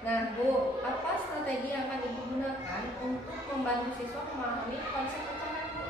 Nah, Bu, apa strategi yang akan Ibu gunakan untuk membantu siswa memahami konsep pecahan, Bu?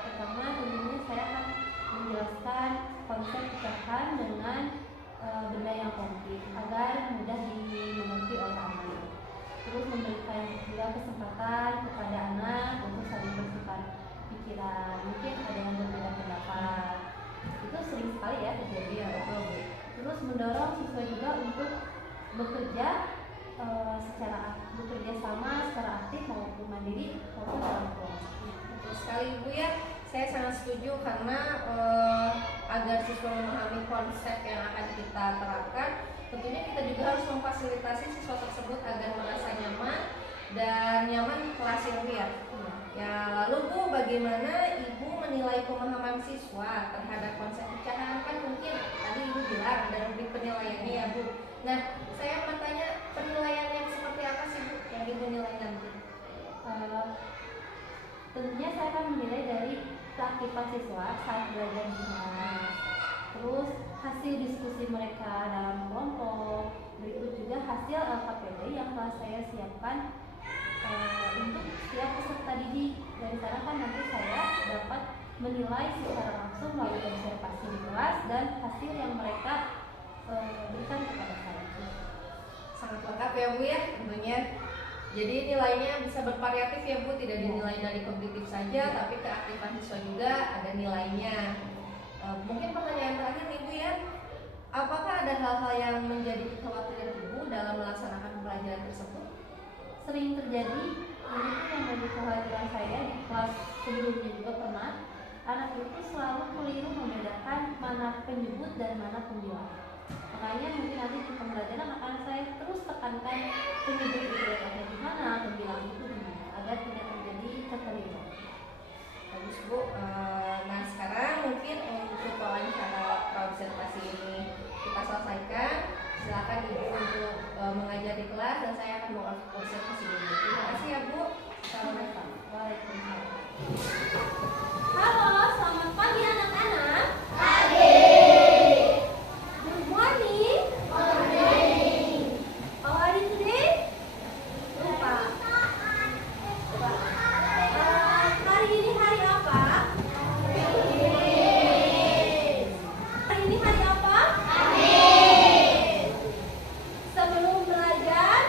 Pertama, tentunya saya akan menjelaskan konsep pecahan dengan benda yang konkret agar mudah dimengerti oleh anak. Terus memberikan juga kesempatan kepada anak untuk saling bertukar pikiran. Mungkin ada yang berbeda pendapat. Itu sering sekali ya terjadi ya. Terus mendorong siswa juga untuk bekerja bekerja sama secara aktif maupun mandiri maupun dalam kelompok. Betul sekali, Bu ya. Saya sangat setuju karena agar siswa memahami konsep yang akan kita terapkan, tentunya kita juga harus memfasilitasi siswa tersebut agar merasa nyaman dan nyaman di kelas ya, Bu ya. Ya, lalu Bu, bagaimana Ibu menilai pemahaman siswa terhadap konsep pecahan? Kan mungkin tadi Ibu bilang ada rubrik penilaiannya ya, Bu. Nah, saya mau tanya penilaian yang seperti apa sih, Bu, yang Ibu nilai nanti? Tentunya saya akan menilai dari keaktifan siswa saat belajar di kelas, terus hasil diskusi mereka dalam kelompok, berikut juga hasil LKPD yang telah saya siapkan untuk setiap peserta didik. Dari sana kan nanti saya dapat menilai secara langsung melalui observasi di kelas dan hasil yang mereka berikan kepada saya. Sangat lengkap ya, Bu ya, tentunya. Jadi nilainya bisa bervariatif ya, Bu, tidak dinilai dari kognitif saja, tapi keaktifan siswa juga ada nilainya. Mungkin pertanyaan terakhir nih, Bu ya, apakah ada hal-hal yang menjadi kekhawatiran Ibu dalam melaksanakan pembelajaran tersebut? Sering terjadi, ini yang menjadi kekhawatiran saya di kelas sebelumnya juga pernah, anak itu selalu keliru membedakan mana penyebut dan mana pembilang. Makanya mungkin nanti di pembelajaran akan saya terus tekankan penyebut itu ada di mana, pembilang itu di mana, agar tidak terjadi kekeliruan. Bagus, Bu. Nah, sekarang mungkin untuk wawancara praobservasi ini kita selesaikan. Silakan Ibu untuk mengajar di kelas dan saya akan mau observasi dulu. Terima kasih ya, Bu. Assalamualaikum. Waalaikumsalam. Halo, selamat pagi anak-anak. Pagi. Good morning. How are you today? Lupa. Hari ini hari apa? Hari ini hari apa? Sebelum belajar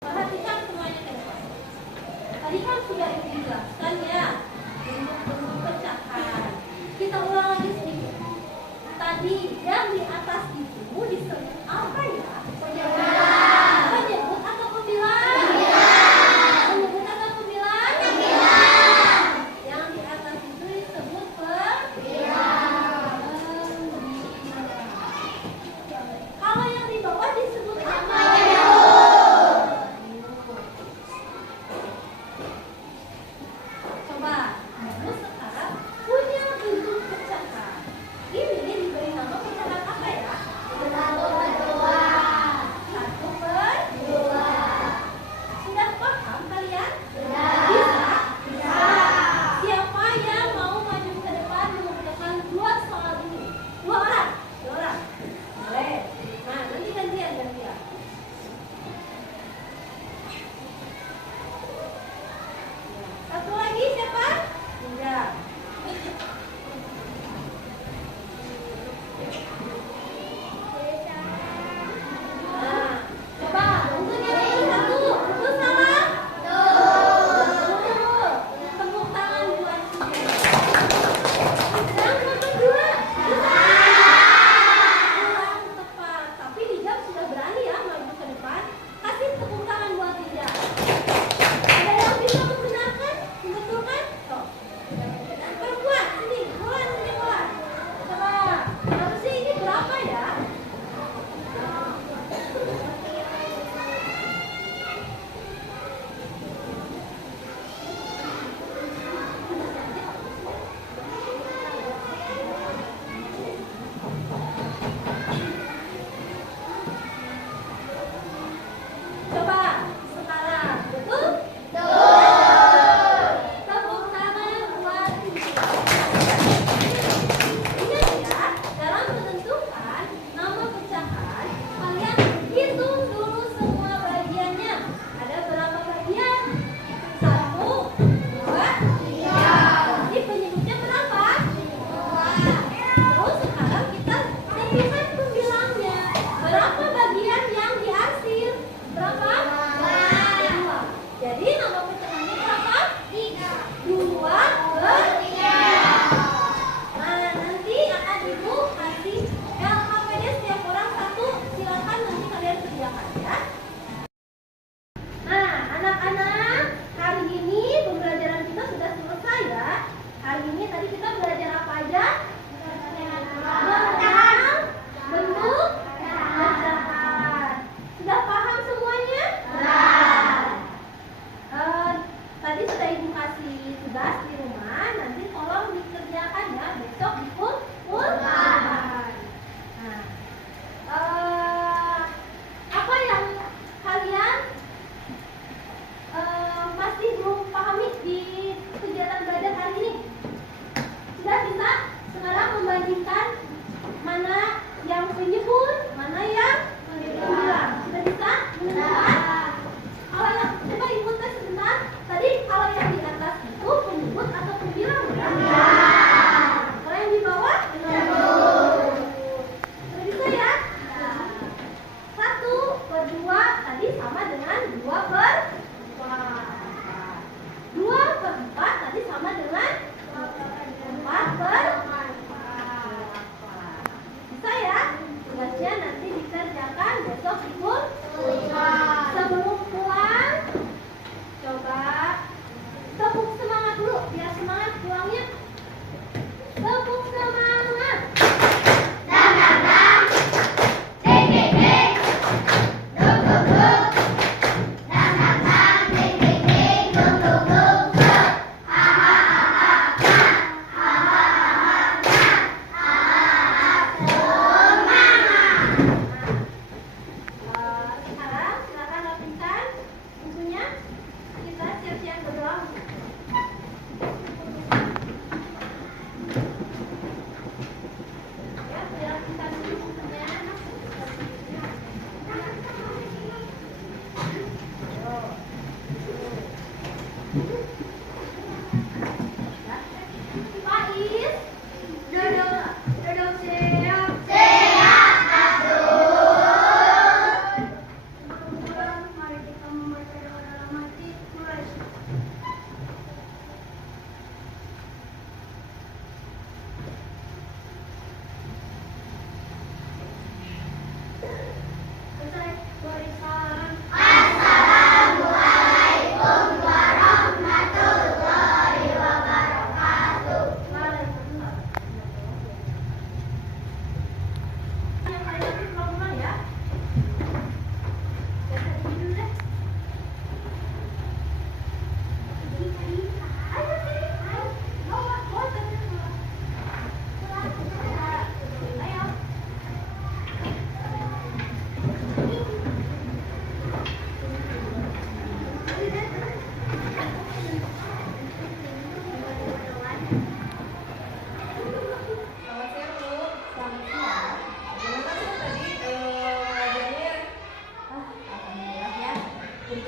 Perhatikan semuanya ke depan. Tadi kan sudah Ibu jelaskan ya bentuk-bentuk pecahan. Kita ulang lagi sedikit. Tadi yang di atas itu disebut apa ya? Penyebut. Penyebut atau pembilang? Penyebut atau pembilang? Yang di atas itu disebut pembilang. Kalau yang di bawah disebut apa? Coba, kamu sekarang punya bentuk pecahan. Ini diberi nama pecahan apa ya? Satu,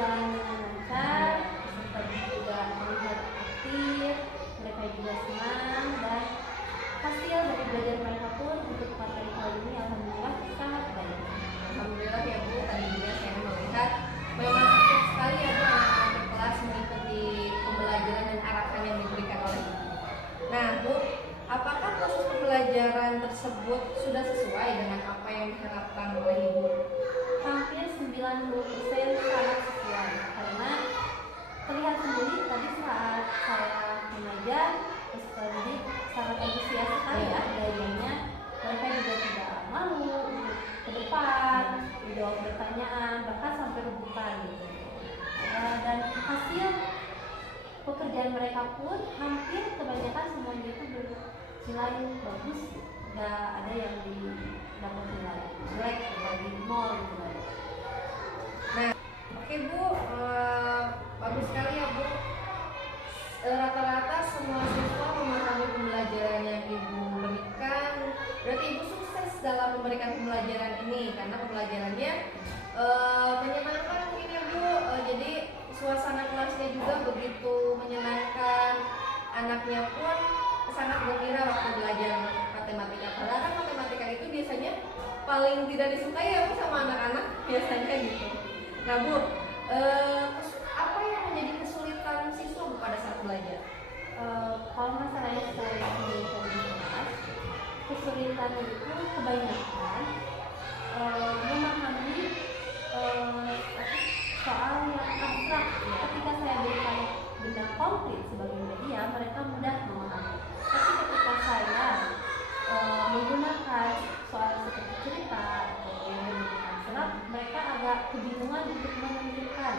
berjalan dengan lancar, peserta juga terlihat aktif, mereka juga senang, dan hasil dari belajar mereka pun untuk materi kali ini alhamdulillah sangat baik. Alhamdulillah ya Bu, tadi juga saya melihat memang aktif sekali ya Bu anak-anak di kelas mengikuti pembelajaran dan arahan yang diberikan oleh Ibu. Nah Bu, apakah proses pembelajaran tersebut sudah sesuai dengan apa yang diharapkan oleh Ibu? Hampir 90% sangat sesuai, karena terlihat sendiri tadi saat saya mengajar, peserta didik sangat antusias sekali ya gayanya. Mereka juga tidak malu untuk ke depan, menjawab pertanyaan, bahkan sampai rebutan gitu. Dan hasil pekerjaan mereka pun hampir kebanyakan semuanya itu bernilai bagus, nggak ada yang dapat nilai jelek dari nol gitu. Nah, oke Bu, bagus sekali ya Bu. Rata-rata semua siswa memahami pembelajaran yang Ibu berikan. Berarti Ibu sukses dalam memberikan pembelajaran ini karena pembelajarannya menyenangkan mungkin ya Bu. Jadi suasana kelasnya juga begitu menyenangkan. Anaknya pun sangat gembira waktu belajar matematika. Karena matematika itu biasanya paling tidak disukai ya Bu sama anak-anak biasanya gitu. Nah Bu, apa yang menjadi kesulitan siswa Bu pada saat belajar? Kalau masalahnya saya sendiri di kelas, kesulitan itu kebanyakan memahami soal yang abstrak. Ketika saya berikan benda konkret sebagai media, mereka mudah memahami. Tapi ketika saya menggunakan soal seperti cerita atau yang menggunakan senap, mereka agak kebingungan untuk menentukan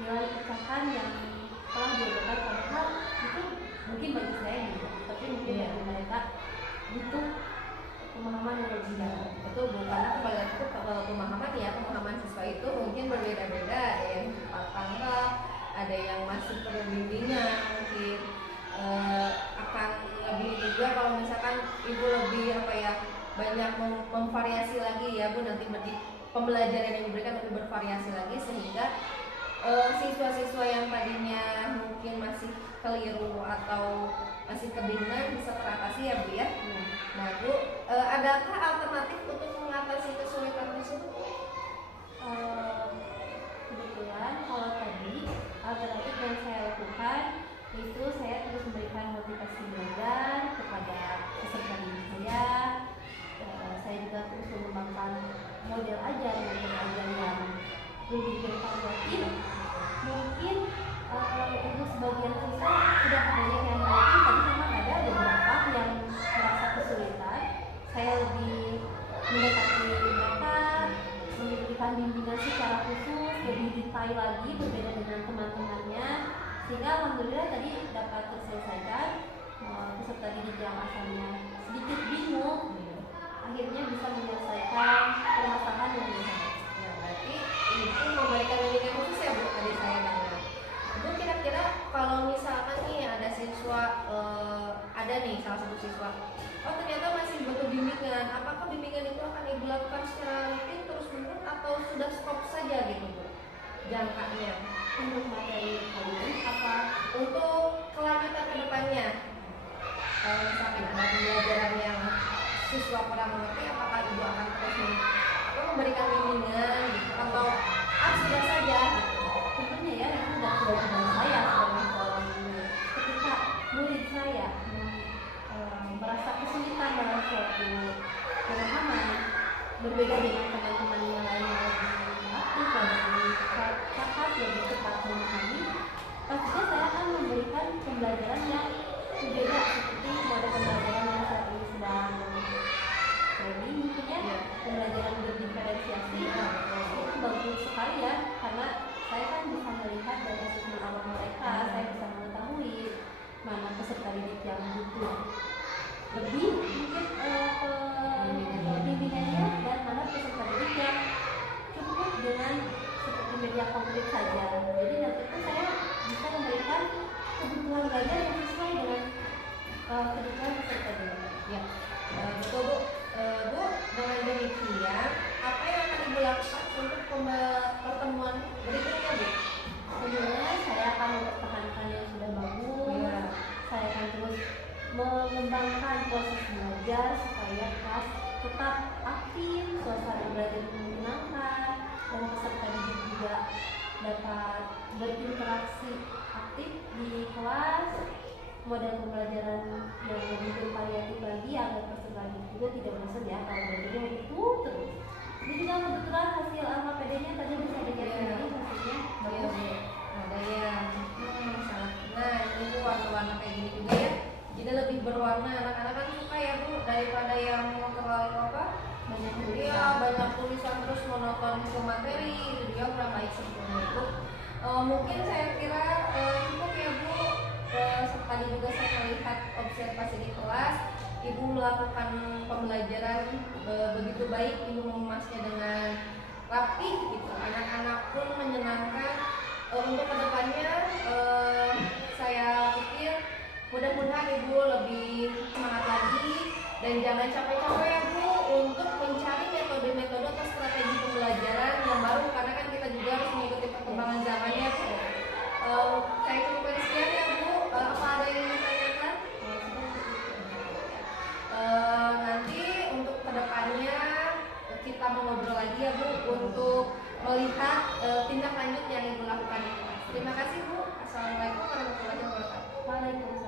nilai pecahan yang telah diajarkan, padahal itu mungkin bagi saya gitu, tapi mungkin bagi mereka butuh pemahaman yang lebih dalam. Betul Bu, karena kembali lagi ke pemahaman ya, pemahaman siswa itu mungkin berbeda-beda. Ada yang cepat tanggap, ada yang masih perlu bimbingan, mungkin akan lebih juga kalau misalkan Ibu lebih banyak memvariasi lagi ya Bu, nanti pembelajaran yang diberikan lebih bervariasi lagi sehingga siswa-siswa yang tadinya mungkin masih keliru atau masih kebingungan bisa teratasi ya Bu ya. Nah Bu, adakah alternatif untuk mengatasi kesulitan tersebut? Kebetulan kalau tadi alternatif yang saya lakukan itu saya terus memberikan motivasi belajar kepada peserta didik saya. Saya juga terus mengembangkan model ajar yang lebih bervariatif. Mungkin untuk sebagian siswa sudah banyak yang mengerti, tapi memang ada beberapa yang merasa kesulitan. Saya lebih mendekati mereka, memberikan bimbingan secara khusus, lebih detail lagi berbeda dengan teman-temannya, sehingga alhamdulillah tadi dapat terselesaikan. Peserta didik yang asalnya sedikit bingung akhirnya bisa menyelesaikan permasalahan yang dihadapi. Ya, berarti Ibu memberikan bimbingan khusus ya Bu, tadi saya dengar. Bu, kira-kira kalau misalkan nih ada siswa, ada nih salah satu siswa, oh ternyata masih butuh bimbingan, apakah bimbingan itu akan Ibu lakukan secara rutin terus-menerus atau sudah stop saja gitu Bu jangkanya? Untuk materi kali ini Apa untuk kelanjutan ke depannya? Kalau misalkan ada pembelajaran yang siswa kurang mengerti, apakah Ibu akan terus memberikan bimbingan gitu, atau sudah saja gitu? tentunya ya itu sudah kewajiban saya sebagai seorang guru. Ketika murid saya merasa kesulitan dalam suatu pemahaman berbeda dengan teman-teman yang lain yang lebih aktif dan lebih cepat lebih cepat memahami, pastinya saya akan memberikan pembelajaran yang berbeda seperti model pembelajaran yang saat ini sedang jadi mungkin ya pembelajaran berdiferensiasi itu bagus sekali ya, karena saya kan bisa melihat dari asesmen awal mereka, saya bisa mengetahui mana peserta didik yang butuh lebih mungkin bimbingannya dan mana peserta didik yang cukup dengan seperti media konkret saja. Jadi nanti pun saya bisa memberikan kebutuhan belajar yang sesuai dengan kebutuhan peserta didik. Ya, betul Bu. Bu, dengan demikian apa yang akan Ibu lakukan untuk pertemuan berikutnya Bu? Sebenarnya saya akan mempertahankan yang sudah bagus. Iya. Saya akan terus mengembangkan proses belajar supaya kelas tetap aktif, suasana belajar menyenangkan, dan peserta didik juga dapat berinteraksi aktif di kelas. Model pembelajaran yang lebih bervariatif lagi agar peserta didik juga tidak bosan ya kalau belajarnya itu terus. Ini juga kebetulan hasil LHPD-nya tadi bisa dilihat Iya. sendiri hasilnya Iya, bagus. Bu. Ada yang sangat. Nah, ini tuh warna-warna kayak gini juga ya. Jadi lebih berwarna, anak-anak kan suka ya Bu, daripada yang terlalu apa? Banyak Iya, tulisan. banyak tulisan terus monoton ke materi, itu juga kurang baik sebetulnya itu. Mungkin saya kira cukup ya Bu. Tadi juga saya melihat observasi di kelas, Ibu melakukan pembelajaran begitu baik, Ibu mengemasnya dengan rapi gitu. Anak-anak pun menyenangkan. Untuk kedepannya saya pikir mudah-mudahan Ibu lebih semangat lagi dan jangan capek-capek ya Bu untuk mencari metode-metode atau strategi pembelajaran yang baru, karena kan kita juga harus mengikuti perkembangan zamannya Bu. Saya cukupkan sekian ya Bu. Apa ada yang ingin ditanyakan? Nanti untuk kedepannya kita mengobrol lagi ya Bu untuk melihat tindak lanjut yang Ibu lakukan di kelas. Terima kasih Bu. Assalamualaikum warahmatullahi wabarakatuh. Waalaikumsalam.